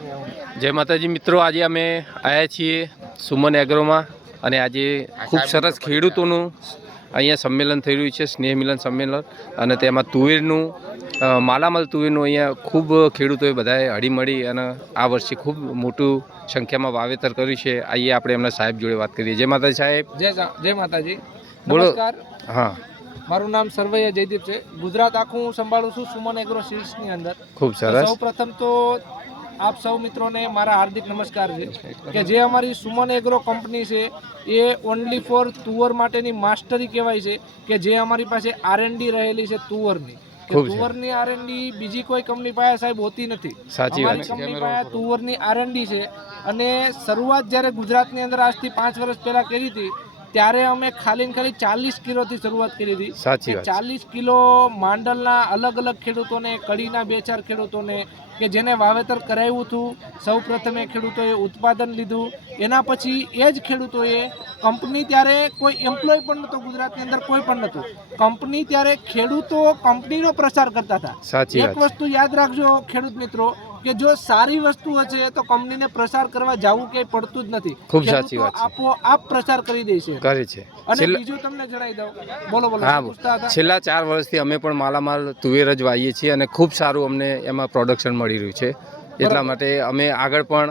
जय माताजी मित्रों, आज अमे आया छीए सुमन एग्रो में અને આજે ખૂબ સરસ ખેડૂતોનું અહીંયા સંમેલન થઈ રહ્યું છે, સ્નેહ મિલન સંમેલન, અને તેમાં તુવેરનું માલામાલ તુવેરનું અહીંયા ખૂબ ખેડૂતોએ બધાએ હળીમળી અને આ વર્ષે ખૂબ મોટું સંખ્યામાં વાવેતર કર્યું છે. આઈએ આપણે એમના સાહેબ જોડે વાત કરીએ. જય માતાજી સાહેબ. જય માતાજી. બોલો. નમસ્કાર. હા, મારું નામ સરવૈયા જયદીપ છે. ગુજરાત આખું હું સંભાળું છું સુમન એગ્રો સીડ્સની અંદર. ખૂબ સરસ. સૌ પ્રથમ તો આપ સૌ મિત્રોને મારા હાર્દિક નમસ્કાર છે કે જે અમારી સુમન એગ્રો કંપની છે એ ઓનલી ફોર તુવર માટેની માસ્ટરી કહેવાય છે કે જે અમારી પાસે આરએનડી રહેલી છે તુવરની. તુવરની આરએનડી બીજી કોઈ કંપની પાસે સાહેબ હોતી નથી. અમારી કંપની પાસે તુવરની આરએનડી છે. અને શરૂઆત જ્યારે ગુજરાતની અંદર આજથી 5 વર્ષ પહેલા કરી હતી ત્યારે અમે ખાલી 40 કિલોથી શરૂઆત કરી હતી. 40 કિલો માંડલના અલગ અલગ ખેડૂતોને, કડીના 2-4 ખેડૂતોને કે જેને વાવેતર કરાવ્યું હતું, સૌ પ્રથમે ખેડૂતોએ ઉત્પાદન લીધું. એના પછી એ જ ખેડૂતોએ કંપની, ત્યારે કોઈ એમ્પ્લોય પણ નહોતો ગુજરાતની અંદર, કોઈ પણ નહોતું. કંપની ત્યારે ખેડૂતો કંપનીનો પ્રચાર કરતા હતા. એક વસ્તુ યાદ રાખજો ખેડૂત મિત્રો કે જો સારી વસ્તુ હશે તો કંપનીને પ્રચાર કરવા જવું કે પડતું જ નથી. ખૂબ સાચી વાત છે. આપોઆપ પ્રચાર કરી દે છે. કરે છે. અને બીજું તમને જણાવી દઉં. બોલો. હા, છેલ્લા 4 વર્ષથી અમે પણ માલામાલ તુવેર જ વાવીએ છીએ અને ખૂબ સારું અમને એમાં પ્રોડક્શન મળી રહ્યું છે. એટલા માટે અમે આગળ પણ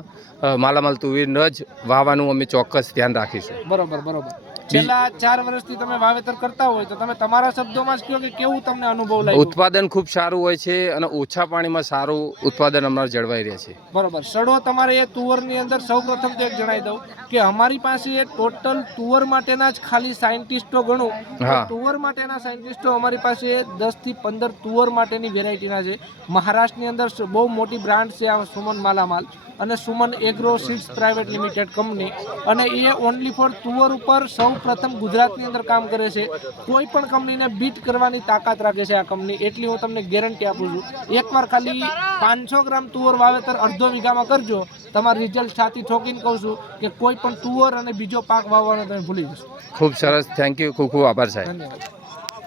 માલામાલ તુવેર જ વાવવાનું અમે ચોક્કસ ધ્યાન રાખીશું. બરોબર. છેલ્લા 4 વર્ષથી તમે વાવેતર કરતા હોય તો તમે તમારા શબ્દોમાં જ કહો કે કેવું તમને અનુભવ લાગ્યો? ઉત્પાદન ખૂબ સારું હોય છે અને ઓછા પાણીમાં સારું ઉત્પાદન અમારું જળવાઈ રહે છે. બરોબર. સડો તમારે એ તુવરની અંદર સૌ પ્રથમ તો એક જણાવી દઉં કે અમારી પાસે ટોટલ તુવર માટેના જ ખાલી સાયન્ટિસ્ટો ગણું, તુવર માટેના સાયન્ટિસ્ટો અમારી પાસે 10 થી 15 તુવર માટેની વેરાયટીના છે. મહારાષ્ટ્રની અંદર બહુ મોટી બ્રાન્ડ છે આ સુમન માલામાલ અને Suman agro seeds private limited company, અને એ ઓનલી ફોર તુવર ઉપર સૌ પ્રથમ ગુજરાતની અંદર કામ કરે છે. કોઈ પણ કંપનીને બીટ કરવાની તાકાત રાખે છે આ કંપની, એટલી હું તમને ગેરંટી આપું છું. એકવાર ખાલી 500 ગ્રામ તુવર વાવેતર અડધો વીઘામાં કરજો, તમારું રિઝલ્ટ છાતી ઠોકીને કહું છું કે કોઈ પણ તુવર અને બીજો પાક વાવવાનો તમે ભૂલી જશો. ખૂબ સરસ. Thank you. ખૂબ આભાર સાહેબ. ધન્યવાદ.